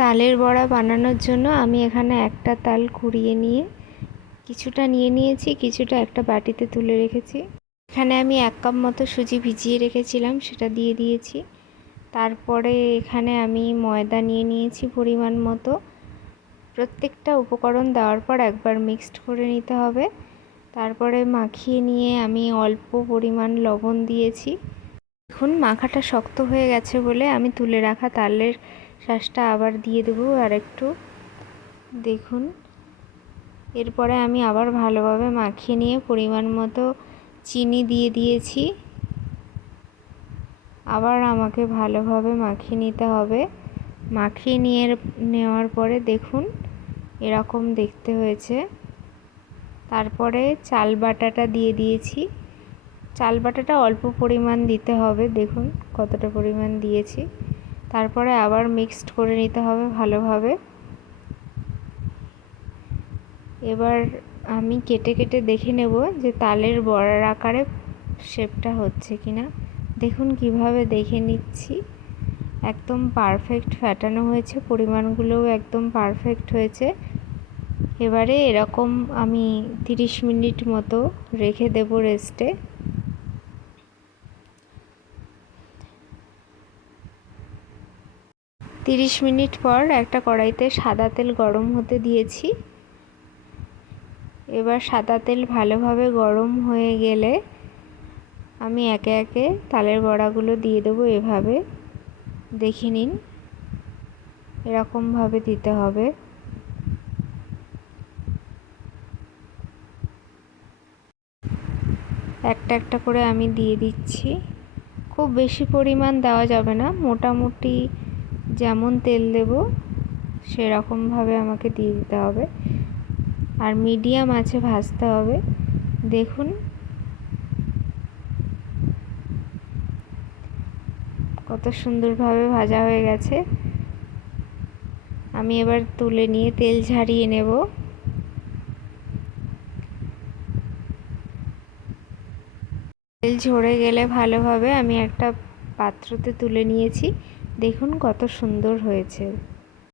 তালের বড়া বানানোর জন্য আমি এখানে একটা তাল কুড়িয়ে নিয়ে কিছুটা নিয়ে নিয়েছি, কিছুটা একটা বাটিতে তুলে রেখেছি। এখানে আমি 1 কাপ মতো সুজি ভিজিয়ে রেখেছিলাম, সেটা দিয়ে দিয়েছি। তারপরে এখানে আমি ময়দা নিয়ে নিয়েছি পরিমাণ মতো। প্রত্যেকটা উপকরণ দেওয়ার পর একবার মিক্সড করে নিতে হবে। তারপরে মাখিয়ে নিয়ে আমি অল্প পরিমাণ লবণ দিয়েছি। দেখুন মাখাটা শক্ত হয়ে গেছে বলে আমি তুলে রাখা তালের শাঁসটা আবার দিয়ে দেবো আর একটু। দেখুন এরপরে আমি আবার ভালোভাবে মাখিয়ে নিয়ে পরিমাণ মতো চিনি দিয়ে দিয়েছি। আবার আমাকে ভালোভাবে মাখিয়ে নিতে হবে। মাখিয়ে নেওয়ার পরে দেখুন এরকম দেখতে হয়েছে। তারপরে চাল বাটাটা দিয়ে দিয়েছি। চাল বাটাটা অল্প পরিমাণ দিতে হবে, দেখুন কতটা পরিমাণ দিয়েছি। তারপরে আবার মিক্সড করে নিতে হবে ভালোভাবে। এবার আমি কেটে কেটে দেখে নেব যে তালের বড়ার আকারে শেপটা হচ্ছে কিনা। দেখুন কিভাবে দেখে নিচ্ছি, একদম পারফেক্ট ফ্যাটানো হয়েছে, পরিমাণগুলোও একদম পারফেক্ট হয়েছে। এবারে এরকম আমি 30 মিনিট মতো রেখে দেব রেস্টে। 30 মিনিট পর একটা কড়াইতে সাদা তেল গরম হতে দিয়েছি। এবার সাদা তেল ভালোভাবে গরম হয়ে গেলে আমি একে একে তালের বড়াগুলো দিয়ে দেবো। এভাবে দেখে নিন, এরকমভাবে দিতে হবে। একটা একটা করে আমি দিয়ে দিচ্ছি। খুব বেশি পরিমাণ দেওয়া যাবে না, মোটামুটি যেমন তেল দেব সেরকমভাবে আমাকে দিয়ে দিতে হবে। আর মিডিয়াম আঁচে ভাজতে হবে। দেখুন কত সুন্দরভাবে ভাজা হয়ে গেছে। আমি এবার তুলে নিয়ে তেল ঝারিয়ে নেব। তেল ঝরে গেলে ভালোভাবে আমি একটা পাত্রতে তুলে নিয়েছি। দেখুন কত সুন্দর হয়েছে।